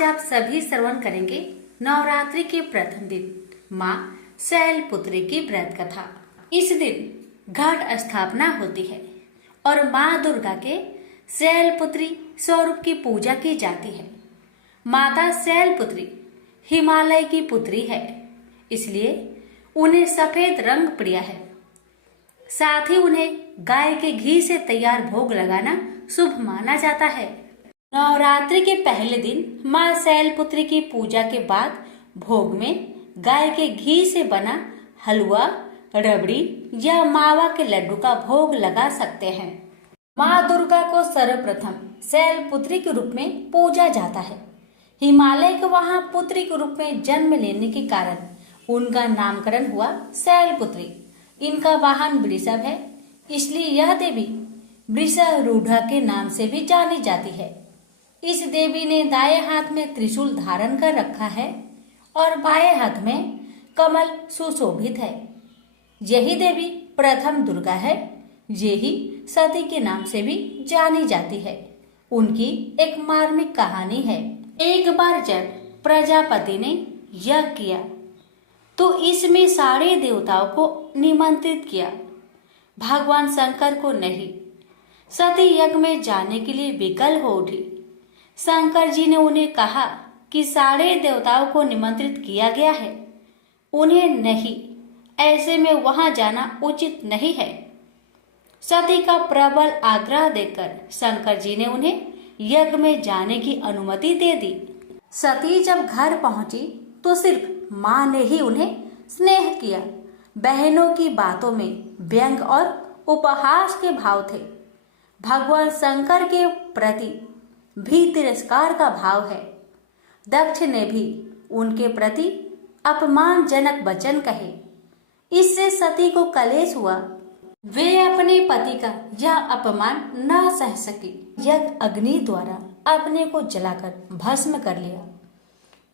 आज आप सभी श्रवण करेंगे नवरात्रि के प्रथम दिन माँ शैलपुत्री की व्रत कथा। इस दिन घट स्थापना होती है और माँ दुर्गा के शैलपुत्री स्वरूप की पूजा की जाती है। माता शैलपुत्री हिमालय की पुत्री है, इसलिए उन्हें सफेद रंग प्रिय है। साथ ही उन्हें गाय के घी से तैयार भोग लगाना शुभ माना जाता है। नवरात्रि के पहले दिन माँ शैलपुत्री की पूजा के बाद भोग में गाय के घी से बना हलवा, रबड़ी या मावा के लड्डू का भोग लगा सकते हैं। माँ दुर्गा को सर्वप्रथम शैलपुत्री के रूप में पूजा जाता है। हिमालय के वहां पुत्री के रूप में जन्म लेने के कारण उनका नामकरण हुआ शैलपुत्री। इनका वाहन वृषभ है, इसलिए यह देवी वृषरूढ़ा के नाम से भी जानी जाती है। इस देवी ने दाएं हाथ में त्रिशूल धारण कर रखा है और बाएं हाथ में कमल सुशोभित है। यही देवी प्रथम दुर्गा है। यही सती के नाम से भी जानी जाती है। उनकी एक मार्मिक कहानी है। एक बार जब प्रजापति ने यज्ञ किया तो इसमें सारे देवताओं को निमंत्रित किया, भगवान शंकर को नहीं। सती यज्ञ में जाने के लिए विकल हो उठी। शंकर जी ने उन्हें कहा कि सारे देवताओं को निमंत्रित किया गया है, उन्हें नहीं, ऐसे में वहां जाना उचित नहीं है। सती का प्रबल आग्रह देखकर शंकर जी ने उन्हें यज्ञ में जाने की अनुमति दे दी। सती जब घर पहुंची तो सिर्फ माँ ने ही उन्हें स्नेह किया। बहनों की बातों में व्यंग और उपहास के भाव थे। भगवान शंकर के प्रति भी तिरस्कार का भाव है। दक्ष ने भी उनके प्रति अपमानजनक वचन कहे। इससे सती को कलेश हुआ। वे अपने पति का यह अपमान न सह सकी। यज्ञ अग्नि द्वारा अपने को जलाकर भस्म कर लिया।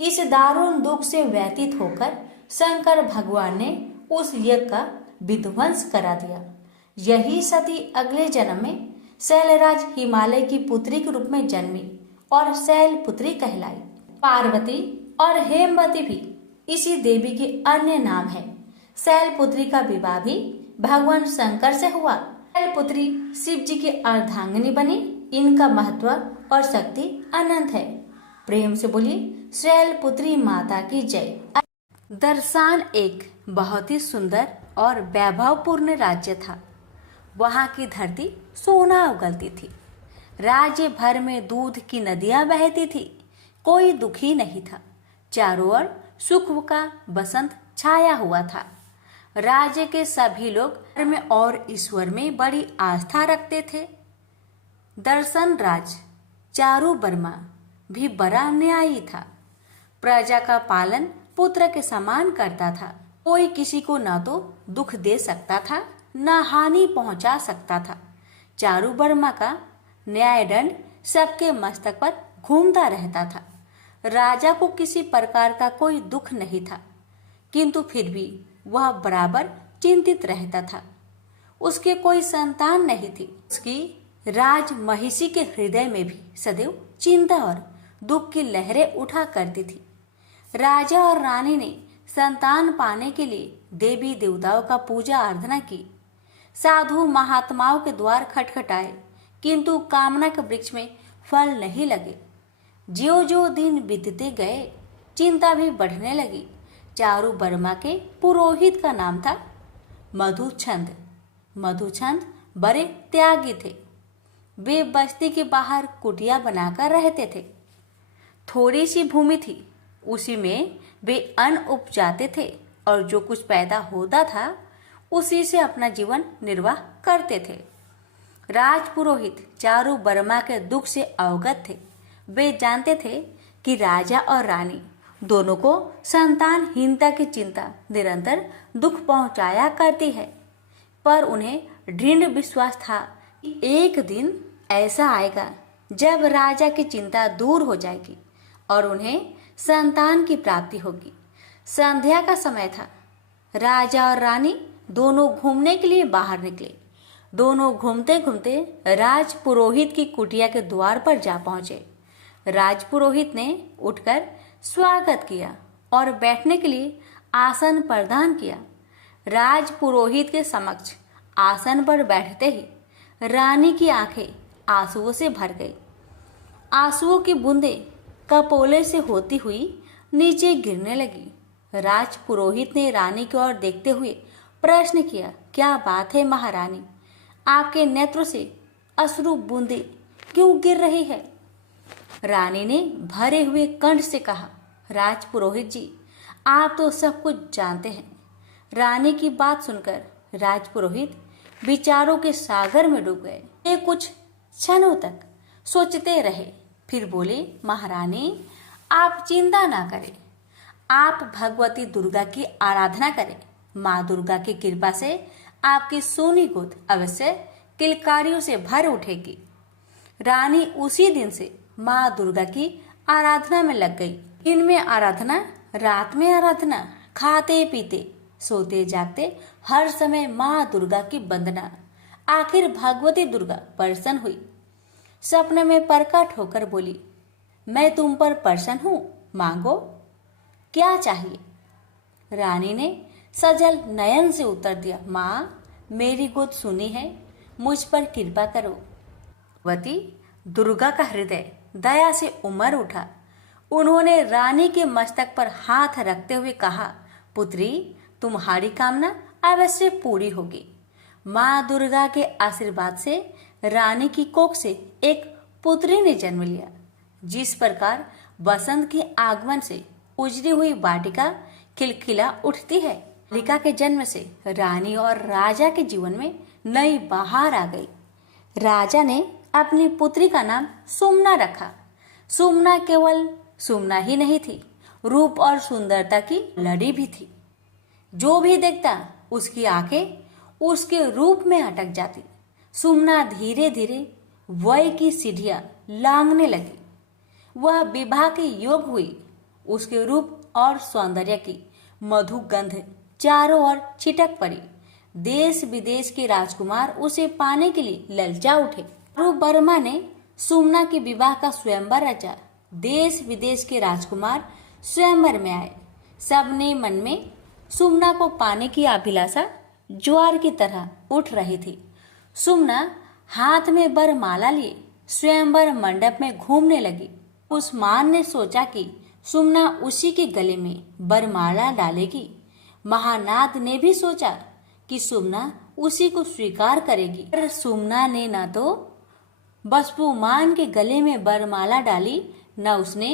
इस दारुण दुख से व्यतीत होकर शंकर भगवान ने उस यज्ञ का विध्वंस करा दिया। यही सती अगले जन्म में शैलराज हिमालय की पुत्री के रूप में जन्मी और शैलपुत्री कहलाई। पार्वती और हेमवती भी इसी देवी के अन्य नाम है। शैलपुत्री का विवाह भी भगवान शंकर से हुआ। शैलपुत्री शिव जी की अर्धांगिनी बनी। इनका महत्व और शक्ति अनंत है। प्रेम से बोलिए शैलपुत्री माता की जय। दर्शान एक बहुत ही सुंदर और वैभवपूर्ण राज्य था। वहां की धरती सोना उगलती थी। राज्य भर में दूध की नदियां बहती थी। कोई दुखी नहीं था। चारों ओर सुख का बसंत छाया हुआ था। राज्य के सभी लोग धर्म और ईश्वर में बड़ी आस्था रखते थे। दर्शन राज चारू वर्मा भी बड़ा न्यायी था। प्रजा का पालन पुत्र के समान करता था। कोई किसी को न तो दुख दे सकता था न हानि पहुंचा सकता था। चारू वर्मा का न्याय दंड सबके मस्तक पर घूमता रहता था। राजा को किसी प्रकार का कोई दुख नहीं था, किंतु फिर भी वह बराबर चिंतित रहता था। उसके कोई संतान नहीं थी। उसकी राज महिषी के हृदय में भी सदैव चिंता और दुख की लहरें उठा करती थी। राजा और रानी ने संतान पाने के लिए देवी देवताओं का पूजा आराधना की। साधु महात्माओं के द्वार खटखटाए, किंतु कामना के वृक्ष में फल नहीं लगे। ज्यों ज्यों दिन बीतते गए चिंता भी बढ़ने लगी। चारू वर्मा के पुरोहित का नाम था मधुछंद। मधुछंद बड़े त्यागी थे। वे बस्ती के बाहर कुटिया बनाकर रहते थे। थोड़ी सी भूमि थी, उसी में वे अन्न उपजाते थे और जो कुछ पैदा होता था उसी से अपना जीवन निर्वाह करते थे। राजपुरोहित चारू वर्मा के दुख से अवगत थे। वे जानते थे कि राजा और रानी दोनों को संतानहीनता की चिंता निरंतर दुख पहुंचाया करती है, पर उन्हें दृढ़ विश्वास था कि एक दिन ऐसा आएगा जब राजा की चिंता दूर हो जाएगी और उन्हें संतान की प्राप्ति होगी। संध्या का समय था। राजा और रानी दोनों घूमने के लिए बाहर निकले। दोनों घूमते घूमते राज पुरोहित की कुटिया के द्वार पर जा पहुंचे। राजपुरोहित ने उठकर स्वागत किया और बैठने के लिए आसन प्रदान किया। राजपुरोहित के समक्ष आसन पर बैठते ही रानी की आंखें आंसुओं से भर गई। आंसुओं की बूंदें कपोले से होती हुई नीचे गिरने लगी। राजपुरोहित ने रानी की ओर देखते हुए प्रश्न किया, क्या बात है महारानी, आपके नेत्र से अश्रु बूंदें क्यों गिर रही है? रानी ने भरे हुए कंठ से कहा, राजपुरोहित जी, आप तो सब कुछ जानते हैं। रानी की बात सुनकर राजपुरोहित विचारों के सागर में डूब गए। वे कुछ क्षणों तक सोचते रहे, फिर बोले, महारानी आप चिंता ना करें, आप भगवती दुर्गा की आराधना करें। माँ दुर्गा की कृपा से आपकी सोनी गोद अवश्य किलकारियों से भर उठेगी। रानी उसी दिन से माँ दुर्गा की आराधना में लग गई। दिन में आराधना, रात में आराधना, खाते पीते सोते जागते हर समय माँ दुर्गा की वंदना। आखिर भगवती दुर्गा प्रसन्न हुई। सपने में प्रकट होकर बोली, मैं तुम पर प्रसन्न हूँ, मांगो क्या चाहिए। रानी ने सजल नयन से उत्तर दिया, माँ मेरी गोद सुनी है, मुझ पर कृपा करो। भगवती दुर्गा का हृदय दया से उमड़ उठा। उन्होंने रानी के मस्तक पर हाथ रखते हुए कहा, पुत्री तुम्हारी कामना अवश्य पूरी होगी। माँ दुर्गा के आशीर्वाद से रानी की कोख से एक पुत्री ने जन्म लिया। जिस प्रकार बसंत के आगमन से उजड़ी हुई वाटिका खिलखिला उठती है, बालिका के जन्म से रानी और राजा के जीवन में नई बहार आ गई। राजा ने अपनी पुत्री का नाम सुमना रखा। सुमना केवल सुमना ही नहीं थी, रूप और सुंदरता की लड़ी भी थी। जो भी देखता उसकी आंखें उसके रूप में अटक जाती। सुमना धीरे धीरे वय की सीढ़ियां लांघने लगी। वह विवाह के योग हुई। उसके रूप और सौंदर्य की मधु गंध चारों ओर छिटक पड़ी। देश विदेश के राजकुमार उसे पाने के लिए ललचा उठे। वर्मा ने सुमना के विवाह का स्वयंवर रचा। देश विदेश के राजकुमार स्वयंवर में आए। सबने मन में सुमना को पाने की अभिलाषा ज्वार की तरह उठ रही थी। सुमना हाथ में बरमाला लिए स्वयंवर मंडप में घूमने लगी। उस्मान ने सोचा कि सुमना उसी के गले में बरमाला डालेगी। महानाद ने भी सोचा कि सुमना उसी को स्वीकार करेगी, पर सुमना ने न तो बसपुमान के गले में बरमाला डाली, न उसने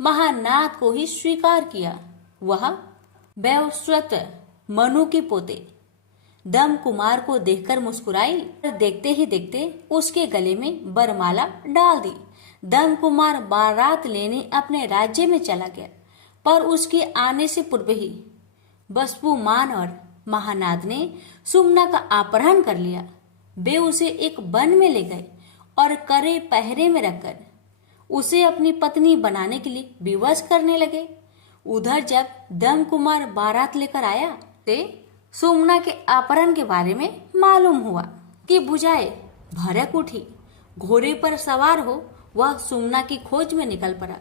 महानाद को ही स्वीकार किया। वह वैवस्वत मनु के पोते दम कुमार को देखकर मुस्कुराई। देखते ही देखते उसके गले में बरमाला डाल दी। दम कुमार बारात लेने अपने राज्य में चला गया, पर उसके आने से पूर्व ही बसपुमान और महानाद ने सुमना का अपहरण कर लिया। वे उसे एक वन में ले गए और कड़े पहरे में रखकर उसे अपनी पत्नी बनाने के लिए विवश करने लगे। उधर जब दम कुमार बारात लेकर आया तो सुमना के अपहरण के बारे में मालूम हुआ कि भुजाएं भड़क उठी। घोड़े पर सवार हो वह सुमना की खोज में निकल पड़ा।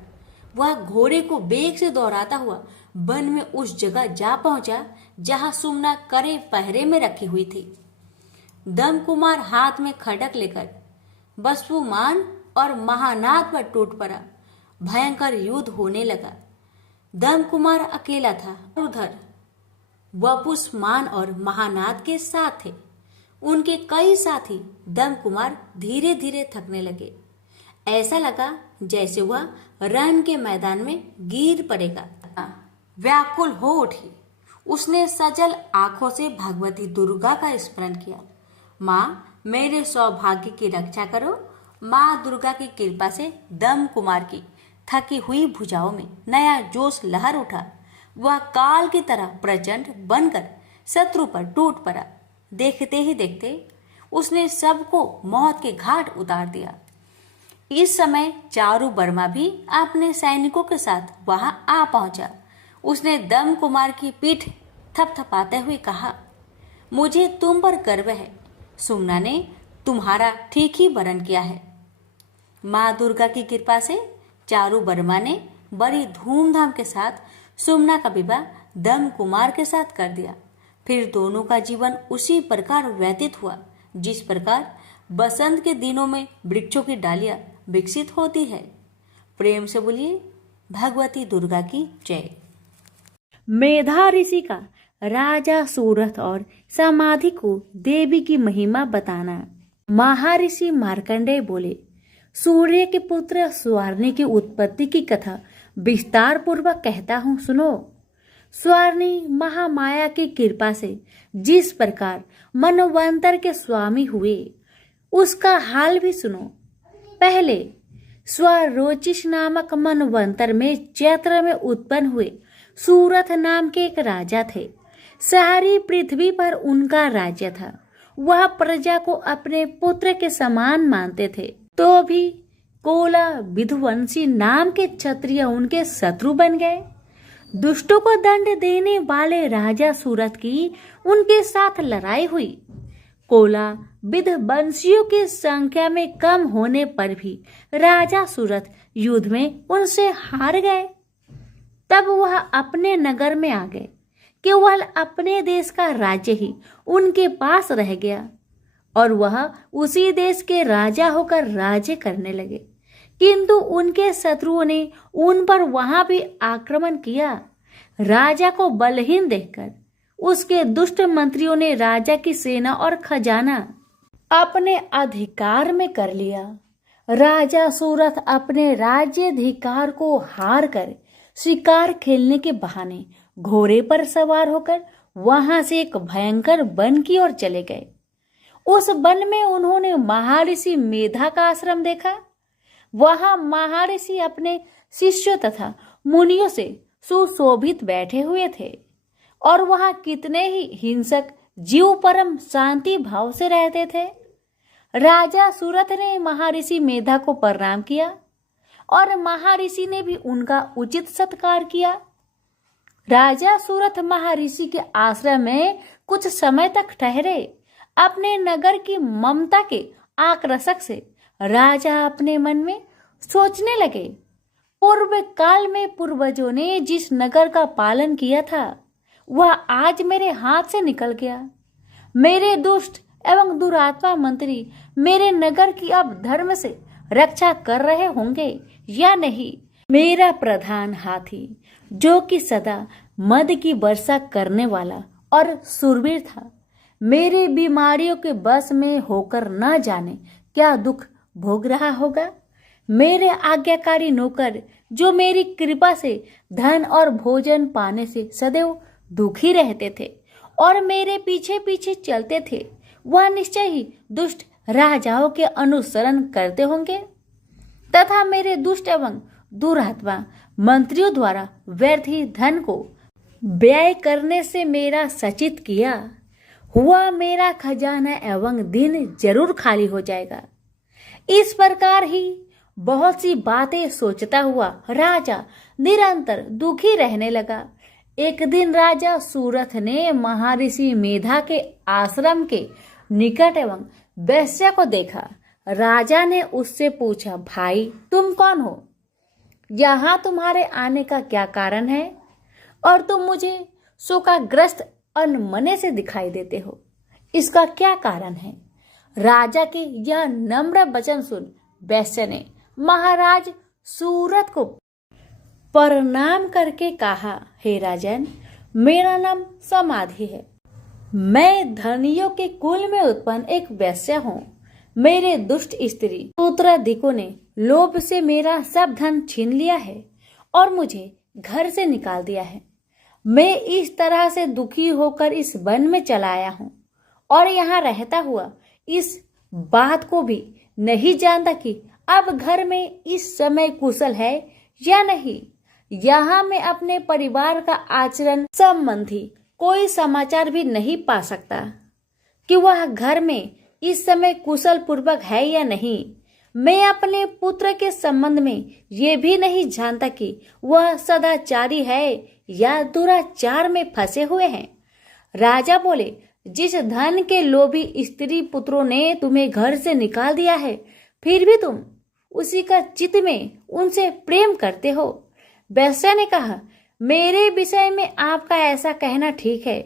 वह घोड़े को बेग से दौड़ाता हुआ वन में उस जगह जा पहुंचा जहां सुमना कड़े पहरे में रखी हुई थी। दम कुमार हाथ में खड़क लेकर बसपुमान और महानाद पर टूट पड़ा। भयंकर युद्ध होने लगा। दम कुमार अकेला था। उधर वपुष्मान और महानाद के साथ थे। उनके कई साथी दम कुमार धीरे धीरे थकने लगे। ऐसा लगा जैसे वह रण के मैदान में गिर पड़ेगा। व्याकुल हो उठी। उसने सजल आंखों से भगवती दुर्गा का स्मरण किया। माँ मेरे सौभाग्य की रक्षा करो। माँ दुर्गा की कृपा से दम कुमार की थकी हुई भुजाओं में नया जोश लहर उठा। वह काल की तरह प्रचंड बनकर शत्रु पर टूट पड़ा। देखते ही देखते उसने सबको मौत के घाट उतार दिया। इस समय चारू वर्मा भी अपने सैनिकों के साथ वहां आ पहुंचा। उसने दम कुमार की पीठ थपथपाते हुए कहा, मुझे तुम पर गर्व है। सुमना ने तुम्हारा ठीक ही वरण किया है। माँ दुर्गा की कृपा से चारू वर्मा ने बड़ी धूमधाम के साथ सुमना का विवाह दम कुमार के साथ कर दिया। फिर दोनों का जीवन उसी प्रकार व्यतीत हुआ जिस प्रकार बसंत के दिनों में वृक्षों की डालियां विकसित होती है। प्रेम से बोलिए भगवती दुर्गा की जय। मेधा ऋषि का राजा सूरथ और समाधि को देवी की महिमा बताना। महर्षि मार्कंडेय बोले, सूर्य के पुत्र स्वर्णी की उत्पत्ति की कथा विस्तार पूर्वक कहता हूँ, सुनो। स्वर्णी महामाया की कृपा से जिस प्रकार मनवंतर के स्वामी हुए उसका हाल भी सुनो। पहले स्वरोचिष नामक मनवंतर में चैत्र में उत्पन्न हुए सूरथ नाम के एक राजा थे। सारी पृथ्वी पर उनका राज्य था। वह प्रजा को अपने पुत्र के समान मानते थे। तो भी कोला विध्वंसी नाम के क्षत्रिय उनके शत्रु बन गए। दुष्टों को दंड देने वाले राजा सूरथ की उनके साथ लड़ाई हुई। कोला विध्वंसियों की संख्या में कम होने पर भी राजा सूरथ युद्ध में उनसे हार गए। तब वह अपने नगर में आ गए। केवल अपने देश का राज्य ही उनके पास रह गया और वह उसी देश के राजा होकर राज्य करने लगे। किंतु उनके शत्रुओं ने उन पर वहां भी आक्रमण किया। राजा को बलहीन देखकर उसके दुष्ट मंत्रियों ने राजा की सेना और खजाना अपने अधिकार में कर लिया। राजा सूरथ अपने राज्याधिकार को हार कर शिकार खेलने के बहाने घोड़े पर सवार होकर वहां से एक भयंकर वन की ओर चले गए। उस वन में उन्होंने महर्षि मेधा का आश्रम देखा। वहां महर्षि अपने शिष्यों तथा मुनियों से सुशोभित बैठे हुए थे और वहां कितने ही हिंसक जीव परम शांति भाव से रहते थे। राजा सूरथ ने महर्षि मेधा को प्रणाम किया और महर्षि ने भी उनका उचित सत्कार किया। राजा सूरथ महर्षि के आश्रम में कुछ समय तक ठहरे। अपने नगर की ममता के आकर्षक से राजा अपने मन में सोचने लगे, पूर्व काल में पूर्वजों ने जिस नगर का पालन किया था वह आज मेरे हाथ से निकल गया। मेरे दुष्ट एवं दुरात्मा मंत्री मेरे नगर की अब धर्म से रक्षा कर रहे होंगे या नहीं। मेरा प्रधान हाथी जो कि सदा मद की वर्षा करने वाला और सुरवीर था, मेरे बीमारियों के बस में होकर न जाने क्या दुख भोग रहा होगा। मेरे आज्ञाकारी नौकर जो मेरी कृपा से धन और भोजन पाने से सदैव दुखी रहते थे और मेरे पीछे पीछे चलते थे, वह निश्चय ही दुष्ट राजाओं के अनुसरण करते होंगे तथा मेरे दुष्ट एवं दुरात्मा मंत्रियों द्वारा व्यर्थ ही धन को व्यय करने से मेरा सचित किया हुआ मेरा खजाना एवं दिन जरूर खाली हो जाएगा। इस प्रकार ही बहुत सी बातें सोचता हुआ राजा निरंतर दुखी रहने लगा। एक दिन राजा सूरथ ने महर्षि मेधा के आश्रम के निकट एवं वैश्य को देखा। राजा ने उससे पूछा, भाई तुम कौन हो? यहाँ तुम्हारे आने का क्या कारण है और तुम मुझे शोकाग्रस्त अनमने से दिखाई देते हो, इसका क्या कारण है? राजा के यह नम्र वचन सुन वैश्य ने महाराज सूरथ को प्रणाम करके कहा, हे राजन, मेरा नाम समाधि है। मैं धनियों के कुल में उत्पन्न एक वैश्य हूँ। मेरे दुष्ट स्त्री पुत्राधिकों ने लोभ से मेरा सब धन छीन लिया है और मुझे घर से निकाल दिया है। मैं इस तरह से दुखी होकर इस वन में चला आया हूँ और यहाँ रहता हुआ इस बात को भी नहीं जानता कि अब घर में इस समय कुशल है या नहीं। यहाँ मैं अपने परिवार का आचरण संबंधी कोई समाचार भी नहीं पा सकता कि वह घर में इस समय कुशल पूर्वक है या नहीं। मैं अपने पुत्र के संबंध में ये भी नहीं जानता कि वह सदाचारी है या दुराचार में फंसे हुए हैं। राजा बोले, जिस धन के लोभी स्त्री पुत्रों ने तुम्हें घर से निकाल दिया है, फिर भी तुम उसी का चित्त में उनसे प्रेम करते हो। वैश्या ने कहा, मेरे विषय में आपका ऐसा कहना ठीक है,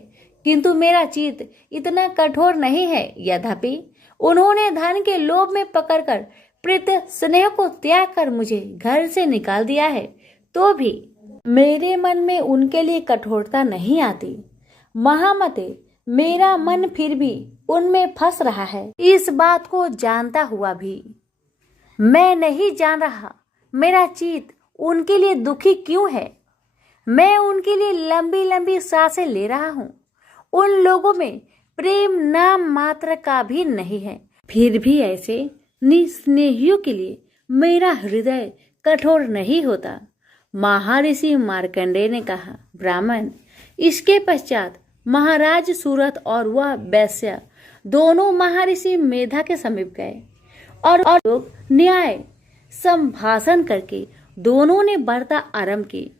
किंतु मेरा चित्त इतना कठोर नहीं है। यद्यपि उन्होंने धन के लोभ में पकड़कर प्रीत स्नेह को त्याग कर मुझे घर से निकाल दिया है, तो भी मेरे मन में उनके लिए कठोरता नहीं आती। महामते, मेरा मन फिर भी उनमें फंस रहा है। इस बात को जानता हुआ भी मैं नहीं जान रहा मेरा चित्त उनके लिए दुखी क्यों है। मैं उनके लिए लंबी लंबी सांसें ले रहा हूँ। उन लोगों में प्रेम नाम मात्र का भी नहीं है, फिर भी ऐसे निस्नेहियों के लिए मेरा हृदय कठोर नहीं होता। महर्षि मार्कंडेय ने कहा, ब्राह्मण। इसके पश्चात महाराज सूरत और वह वैश्य दोनों महर्षि मेधा के समीप गए और लोग न्याय संभाषण करके दोनों ने वार्ता आरंभ की।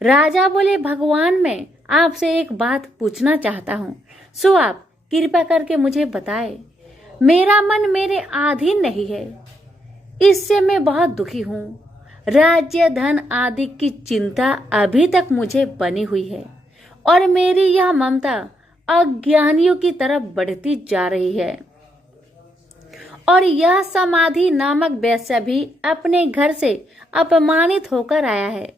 राजा बोले, भगवान, मैं आपसे एक बात पूछना चाहता हूँ, सो आप कृपा करके मुझे बताए। मेरा मन मेरे अधीन नहीं है, इससे मैं बहुत दुखी हूँ। राज्य धन आदि की चिंता अभी तक मुझे बनी हुई है और मेरी यह ममता अज्ञानियों की तरफ बढ़ती जा रही है। और यह समाधि नामक वैश्य भी अपने घर से अपमानित होकर आया है।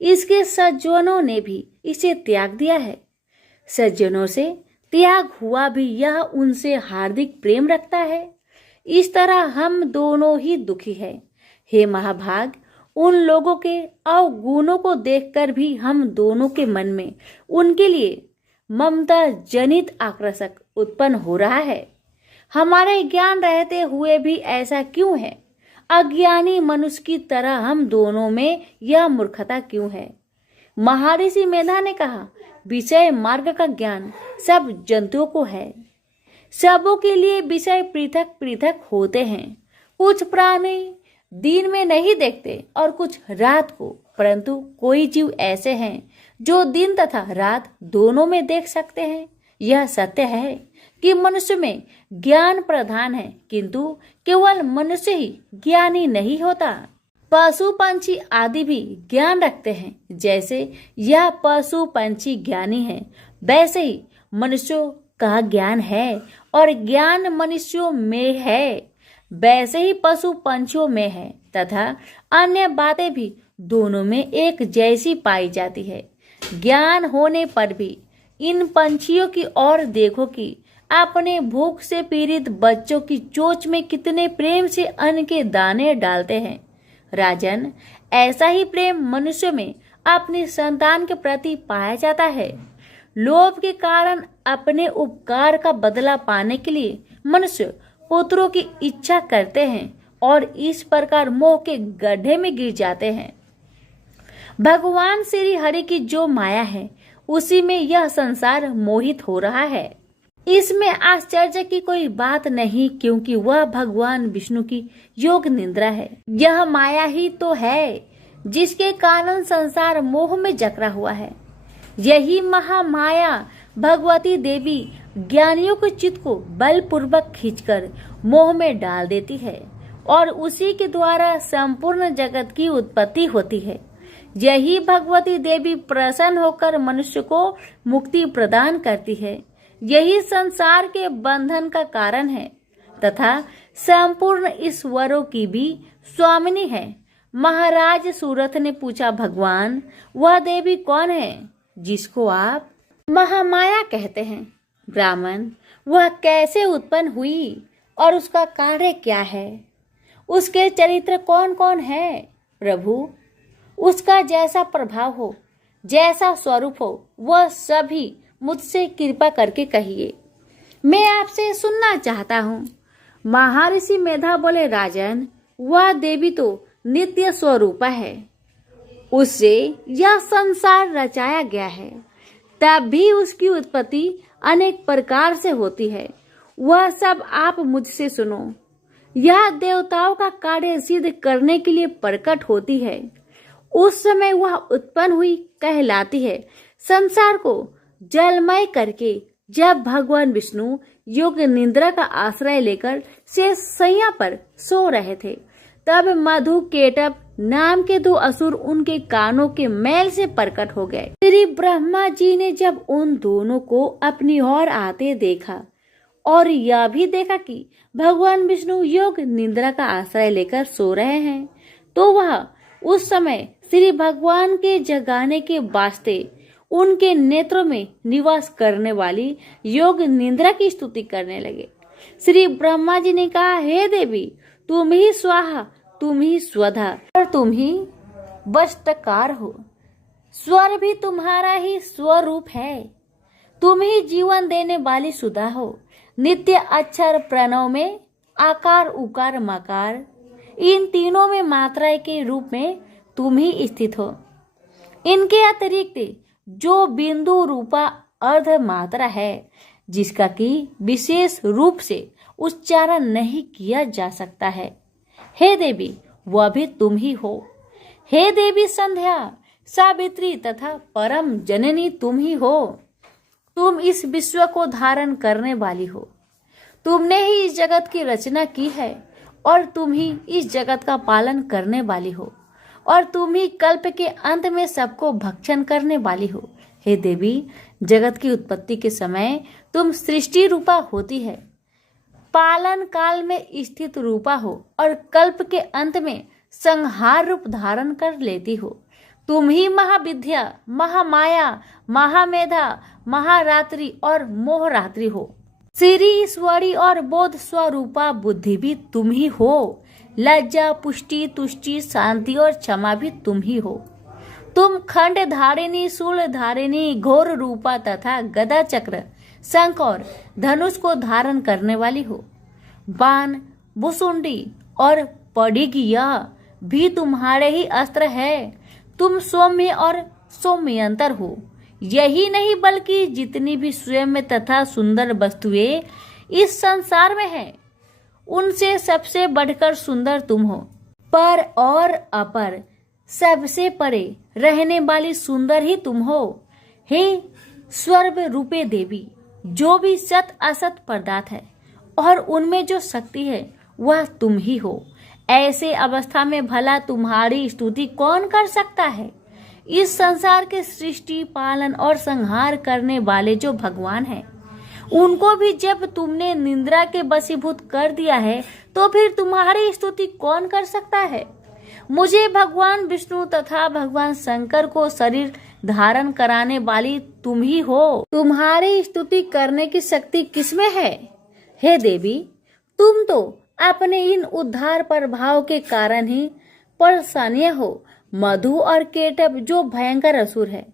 इसके सज्जनों ने भी इसे त्याग दिया है। सज्जनों से त्याग हुआ भी यह उनसे हार्दिक प्रेम रखता है। इस तरह हम दोनों ही दुखी हैं। हे महाभाग, उन लोगों के अवगुणों को देखकर भी हम दोनों के मन में उनके लिए ममता जनित आकर्षक उत्पन्न हो रहा है। हमारे ज्ञान रहते हुए भी ऐसा क्यों है? अज्ञानी मनुष्य की तरह हम दोनों में यह मूर्खता क्यों है? महर्षि मेधा ने कहा, विषय मार्ग का ज्ञान सब जंतुओं को है। सबों के लिए विषय पृथक पृथक होते हैं। कुछ प्राणी दिन में नहीं देखते और कुछ रात को, परंतु कोई जीव ऐसे हैं जो दिन तथा रात दोनों में देख सकते हैं। यह सत्य है कि मनुष्य में ज्ञान प्रधान है, किंतु केवल मनुष्य ही ज्ञानी नहीं होता। पशु पंछी आदि भी ज्ञान रखते हैं। जैसे यह पशु पंछी ज्ञानी है, वैसे ही मनुष्यों का ज्ञान है और ज्ञान मनुष्यों में है, वैसे ही पशु पंछियों में है तथा अन्य बातें भी दोनों में एक जैसी पाई जाती है। ज्ञान होने पर भी इन पंछियों की ओर देखो कि अपने भूख से पीड़ित बच्चों की चोंच में कितने प्रेम से अन्न के दाने डालते हैं। राजन, ऐसा ही प्रेम मनुष्य में अपनी संतान के प्रति पाया जाता है। लोभ के कारण अपने उपकार का बदला पाने के लिए मनुष्य पुत्रों की इच्छा करते हैं और इस प्रकार मोह के गड्ढे में गिर जाते हैं। भगवान श्री हरि की जो माया है, उसी में यह संसार मोहित हो रहा है। इसमें आश्चर्य की कोई बात नहीं, क्योंकि वह भगवान विष्णु की योग निद्रा है। यह माया ही तो है जिसके कारण संसार मोह में जकड़ा हुआ है। यही महामाया भगवती देवी ज्ञानियों के चित्त को बलपूर्वक खींचकर मोह में डाल देती है और उसी के द्वारा संपूर्ण जगत की उत्पत्ति होती है। यही भगवती देवी प्रसन्न होकर मनुष्य को मुक्ति प्रदान करती है। यही संसार के बंधन का कारण है तथा संपूर्ण ईश्वरों की भी स्वामिनी है। महाराज सूरत ने पूछा, भगवान, वह देवी कौन है जिसको आप महामाया कहते हैं? ब्राह्मण, वह कैसे उत्पन्न हुई और उसका कार्य क्या है? उसके चरित्र कौन कौन है? प्रभु, उसका जैसा प्रभाव हो, जैसा स्वरूप हो, वह सभी मुझसे कृपा करके कहिए, मैं आपसे सुनना चाहता हूँ। महर्षि मेधा बोले, राजन, वह देवी तो नित्य स्वरूपा है, उससे यह संसार रचाया गया है, तब भी उसकी उत्पत्ति अनेक प्रकार से होती है। वह सब आप मुझसे सुनो। यह देवताओं का कार्य सिद्ध करने के लिए प्रकट होती है। उस समय वह उत्पन्न हुई कहलाती है। संसार को जलमय करके जब भगवान विष्णु योग निद्रा का आश्रय लेकर से सैया पर सो रहे थे, तब मधु केटप नाम के दो असुर उनके कानों के मैल से प्रकट हो गए। श्री ब्रह्मा जी ने जब उन दोनों को अपनी ओर आते देखा और यह भी देखा कि भगवान विष्णु योग निद्रा का आश्रय लेकर सो रहे हैं, तो वह उस समय श्री भगवान के जगाने के वास्ते उनके नेत्रों में निवास करने वाली योग निद्रा की स्तुति करने लगे। श्री ब्रह्मा जी ने कहा, हे देवी, तुम ही स्वाहा, तुम ही स्वधा और तुम ही वष्टकार हो। स्वर भी तुम्हारा ही स्वरूप है। तुम ही जीवन देने वाली सुधा हो। नित्य अक्षर प्रणव में आकार उकार मकार, इन तीनों में मात्रा के रूप में तुम ही स्थित हो। इनके अतिरिक्त जो बिंदु रूपा अर्ध मात्रा है, जिसका कि विशेष रूप से उच्चारण नहीं किया जा सकता है, हे देवी, वह भी तुम ही हो। हे देवी संध्या, सावित्री तथा परम जननी तुम ही हो। तुम इस विश्व को धारण करने वाली हो। तुमने ही इस जगत की रचना की है और तुम ही इस जगत का पालन करने वाली हो और तुम ही कल्प के अंत में सबको भक्षण करने वाली हो। हे देवी, जगत की उत्पत्ति के समय तुम सृष्टि रूपा होती है, पालन काल में स्थित रूपा हो और कल्प के अंत में संहार रूप धारण कर लेती हो। तुम ही महाविद्या, महामाया, महामेधा, महारात्रि और मोहरात्रि हो। श्री ईश्वरी और बोध स्वरूपा बुद्धि भी तुम ही हो। लज्जा, पुष्टि, तुष्टि, शांति और क्षमा भी तुम ही हो। तुम खंड धारिणी, शूल धारिणी, घोर रूपा तथा गदा, चक्र, शंख और धनुष को धारण करने वाली हो। बाण, भुसुंडी और पडिगी यह भी तुम्हारे ही अस्त्र है। तुम सौम्य और सौम्यंतर हो। यही नहीं बल्कि जितनी भी स्वयं तथा सुंदर वस्तुएं इस संसार में है, उनसे सबसे बढ़कर सुंदर तुम हो। पर और अपर सबसे परे रहने वाली सुंदर ही तुम हो। हे स्वर्ग रूपे देवी, जो भी सत असत पदार्थ है और उनमें जो शक्ति है वह तुम ही हो। ऐसे अवस्था में भला तुम्हारी स्तुति कौन कर सकता है। इस संसार के सृष्टि, पालन और संहार करने वाले जो भगवान हैं, उनको भी जब तुमने निंद्रा के वशीभूत कर दिया है, तो फिर तुम्हारी स्तुति कौन कर सकता है। मुझे भगवान विष्णु तथा भगवान शंकर को शरीर धारण कराने वाली तुम ही हो। तुम्हारी स्तुति करने की शक्ति किसमें है। हे देवी, तुम तो अपने इन उद्धार प्रभाव के कारण ही परेशानी हो। मधु और केटप जो भयंकर असुर है,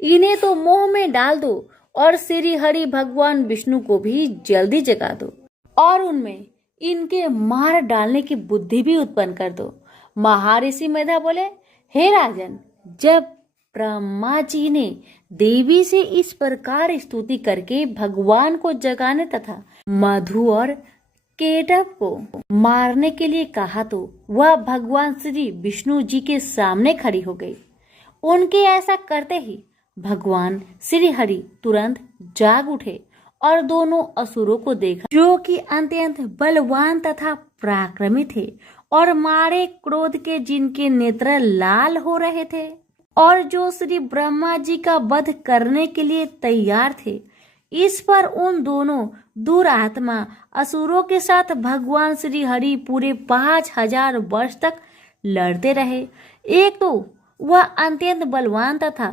इन्हें तो मोह में डाल दो और श्री हरि भगवान विष्णु को भी जल्दी जगा दो और उनमें इनके मार डालने की बुद्धि भी उत्पन्न कर दो। महर्षि मेधा बोले, हे राजन, जब ब्रह्मा जी ने देवी से इस प्रकार स्तुति करके भगवान को जगाने तथा मधु और केटप को मारने के लिए कहा, तो वह भगवान श्री विष्णु जी के सामने खड़ी हो गई। उनके ऐसा करते ही भगवान श्री हरि तुरंत जाग उठे और दोनों असुरों को देखा, जो कि अत्यंत बलवान तथा पराक्रमी थे और मारे क्रोध के जिनके नेत्र लाल हो रहे थे और जो श्री ब्रह्मा जी का वध करने के लिए तैयार थे। इस पर उन दोनों दुरात्मा असुरों के साथ भगवान श्री हरि पूरे 5000 वर्ष तक लड़ते रहे। एक तो वह अत्यंत बलवान तथा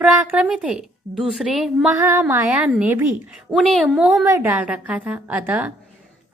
पराक्रमी थे, दूसरे महामाया ने भी उन्हें मोह में डाल रखा था। अतः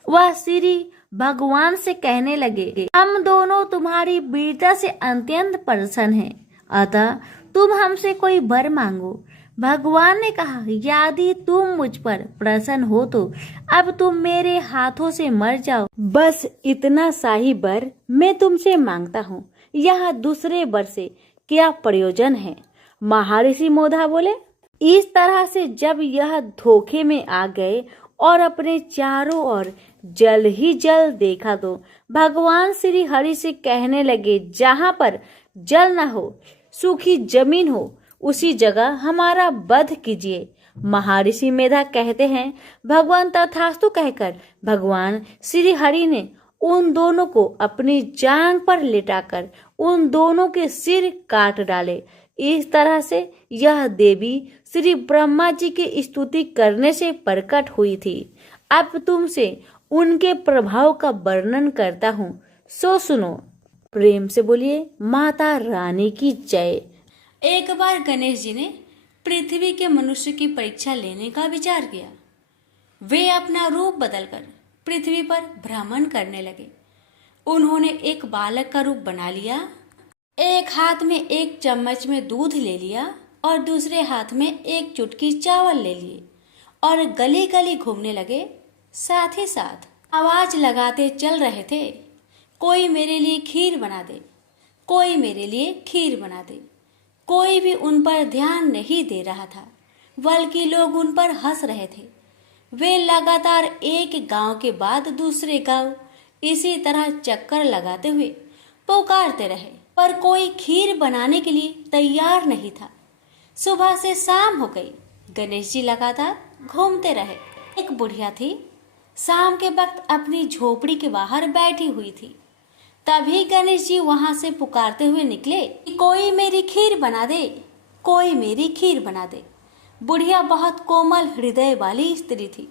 वह श्री भगवान से कहने लगे, हम दोनों तुम्हारी वीरता से अत्यंत प्रसन्न हैं, अतः तुम हमसे कोई वर मांगो। भगवान ने कहा, यदि तुम मुझ पर प्रसन्न हो तो अब तुम मेरे हाथों से मर जाओ। बस इतना सा ही वर मैं तुमसे मांगता हूँ, यह दूसरे वर से क्या प्रयोजन है। महर्षि मोधा बोले, इस तरह से जब यह धोखे में आ गए और अपने चारों ओर जल ही जल देखा, तो भगवान श्री हरि से कहने लगे, जहाँ पर जल न हो, सूखी जमीन हो, उसी जगह हमारा वध कीजिए। महर्षि मेधा कहते हैं, भगवान तथास्तु कहकर भगवान श्री हरि ने उन दोनों को अपनी जांग पर लेटाकर उन दोनों के सिर काट डाले। इस तरह से यह देवी श्री ब्रह्मा जी की स्तुति करने से प्रकट हुई थी। अब तुमसे उनके प्रभाव का वर्णन करता हूँ, सो सुनो। प्रेम से बोलिए माता रानी की जय। एक बार गणेश जी ने पृथ्वी के मनुष्य की परीक्षा लेने का विचार किया। वे अपना रूप बदलकर पृथ्वी पर भ्रमण करने लगे। उन्होंने एक बालक का रूप बना लिया। एक हाथ में एक चम्मच में दूध ले लिया और दूसरे हाथ में एक चुटकी चावल ले लिए और गली गली घूमने लगे। साथ ही साथ आवाज लगाते चल रहे थे, कोई मेरे लिए खीर बना दे, कोई मेरे लिए खीर बना दे। कोई भी उन पर ध्यान नहीं दे रहा था, बल्कि लोग उन पर हंस रहे थे। वे लगातार एक गांव के बाद दूसरे गांव इसी तरह चक्कर लगाते हुए पुकारते रहे, पर कोई खीर बनाने के लिए तैयार नहीं था। सुबह से शाम हो गई, गणेश जी लगातार घूमते रहे। एक बुढ़िया थी, शाम के वक्त अपनी झोपड़ी के बाहर बैठी हुई थी। तभी गणेश जी वहां से पुकारते हुए निकले कि कोई मेरी खीर बना दे, कोई मेरी खीर बना दे। बुढ़िया बहुत कोमल हृदय वाली स्त्री थी।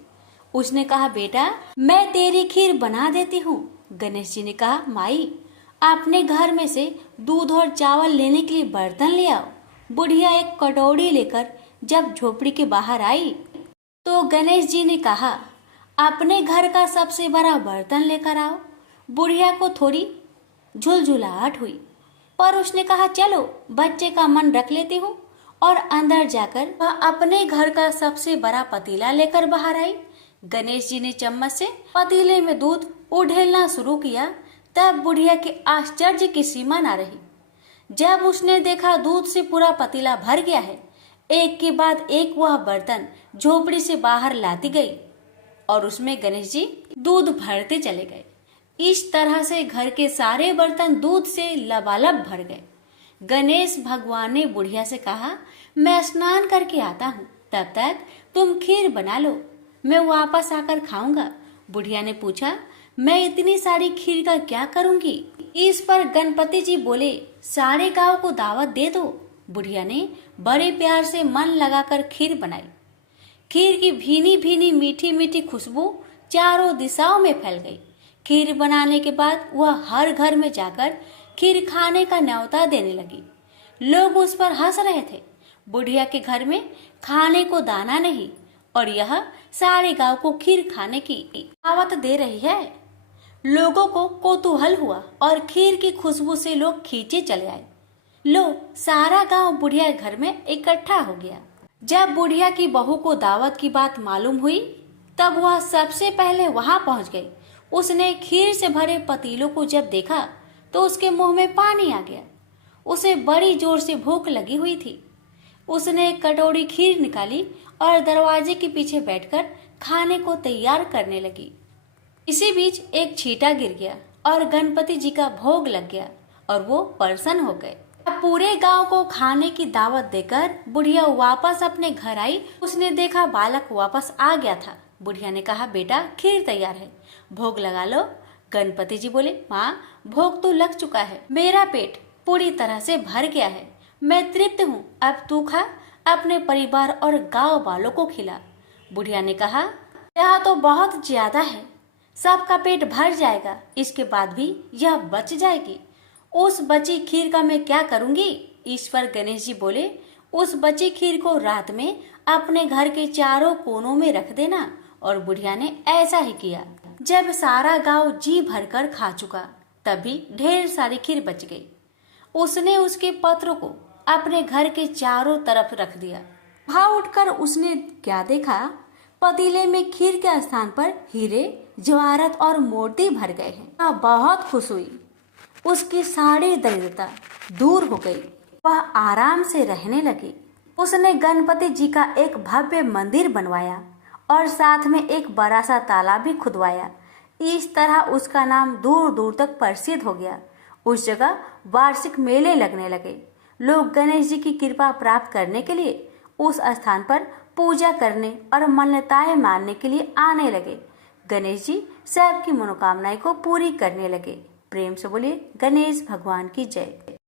उसने कहा, बेटा मैं तेरी खीर बना देती हूँ। गणेश जी ने कहा, माई अपने घर में से दूध और चावल लेने के लिए बर्तन ले आओ। बुढ़िया एक कटोरी लेकर जब झोपड़ी के बाहर आई तो गणेश जी ने कहा, अपने घर का सबसे बड़ा बर्तन लेकर आओ। बुढ़िया को थोड़ी झुलझुलाहट हुई, पर उसने कहा, चलो बच्चे का मन रख लेती हूँ। और अंदर जाकर वह अपने घर का सबसे बड़ा पतीला लेकर बाहर आई। गणेश जी ने चम्मच से पतीले में दूध उड़ेलना शुरू किया। तब बुढ़िया के आश्चर्य की सीमा न रही। जब उसने देखा दूध से पूरा पतीला भर गया है, एक के बाद एक वह बर्तन झोपड़ी से बाहर लाती गई और उसमें गणेश जी दूध भरते चले गए। इस तरह से घर के सारे बर्तन दूध से लबालब भर गए। गणेश भगवान ने बुढ़िया से कहा, मैं स्नान करके आता हूँ, तब तक तुम खीर बना लो, मैं वापस आकर खाऊंगा। बुढ़िया ने पूछा, मैं इतनी सारी खीर का क्या करूंगी? इस पर गणपति जी बोले, सारे गांव को दावत दे दो। बुढ़िया ने बड़े प्यार से मन लगाकर खीर बनाई। खीर की भीनी भीनी मीठी मीठी खुशबू चारों दिशाओं में फैल गई। खीर बनाने के बाद वह हर घर में जाकर खीर खाने का न्योता देने लगी। लोग उस पर हंस रहे थे। बुढ़िया के घर में खाने को दाना नहीं और यह सारे गांव को खीर खाने की दावत दे रही है। लोगों को कौतूहल हुआ और खीर की खुशबू से लोग खींचे चले आए। लो, सारा गांव बुढ़िया घर में इकट्ठा हो गया। जब बुढ़िया की बहू को दावत की बात मालूम हुई, तब वह सबसे पहले वहां पहुंच गई। उसने खीर से भरे पतीलों को जब देखा तो उसके मुंह में पानी आ गया। उसे बड़ी जोर से भूख लगी हुई थी। उसने एक कटोरी खीर निकाली और दरवाजे के पीछे बैठकर खाने को तैयार करने लगी। इसी बीच एक छींटा गिर गया और गणपति जी का भोग लग गया और वो प्रसन्न हो गए। अब पूरे गांव को खाने की दावत देकर बुढ़िया वापस अपने घर आई। उसने देखा बालक वापस आ गया था। बुढ़िया ने कहा, बेटा खीर तैयार है, भोग लगा लो। गणपति जी बोले, माँ भोग तो लग चुका है, मेरा पेट पूरी तरह से भर गया है, मैं तृप्त हूँ, अब तू खा, अपने परिवार और गांव वालों को खिला। बुढ़िया ने कहा, यह तो बहुत ज्यादा है, सबका पेट भर जाएगा, इसके बाद भी यह बच जाएगी। उस बची खीर का मैं क्या करूंगी? इस पर गणेश जी बोले, उस बची खीर को रात में अपने घर के चारों कोनों में रख देना। और बुढ़िया ने ऐसा ही किया। जब सारा गांव जी भरकर खा चुका, तभी ढेर सारी खीर बच गई। उसने उसके पत्रों को अपने घर के चारों तरफ रख दिया। वहां उठकर उसने क्या देखा? पतीले में खीर के स्थान पर हीरे, जवाहरात और मोती भर गए हैं। वह बहुत खुश हुई। उसकी सारी दरिद्रता दूर हो गई। वह आराम से रहने लगी। उसने गणपति जी का एक भव्य मंदिर बनवाया और साथ में एक बड़ा सा तालाब भी खुदवाया। इस तरह उसका नाम दूर दूर तक प्रसिद्ध हो गया। उस जगह वार्षिक मेले लगने लगे। लोग गणेश जी की कृपा प्राप्त करने के लिए उस स्थान पर पूजा करने और मान्यताएं मानने के लिए आने लगे। गणेश जी सबकी मनोकामनाएं को पूरी करने लगे। प्रेम से बोलिए गणेश भगवान की जय।